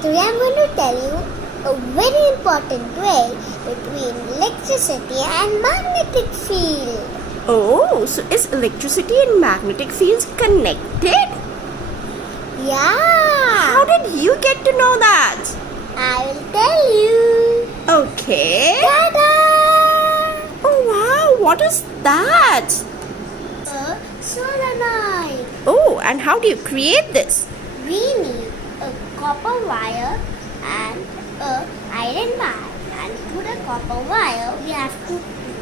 Today I'm going to tell you a very important way between electricity and magnetic field. Oh, so is electricity and magnetic fields connected? Yeah. How did you get to know that? I will tell you. Okay. Ta-da! Oh wow, what is that? A solenoid. Oh, and how do you create this? We need a copper wire and a iron bar. And through the copper wire, we have to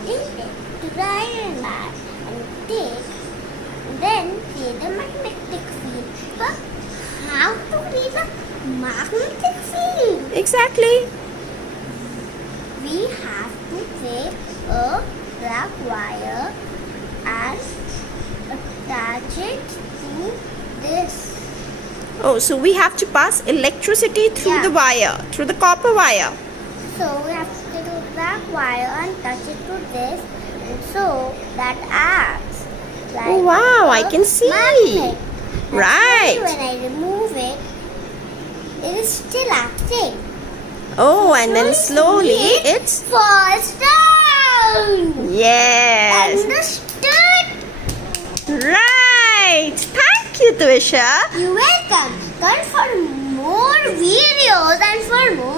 take it to the iron bar and then create a magnetic field. But how to create a magnetic field? Exactly. We have to take a black wire and attach it to this. Oh, so we have to pass electricity through the wire, through the copper wire. So we have to take a black wire and touch it to this, and so that acts like Oh wow, I can see. magnet. And Right. slowly when I remove it, it is still acting. Oh, and then slowly it's... falls down. Yes. Understood? Right. Thank you, Twisha. You're welcome. Come for more videos and for more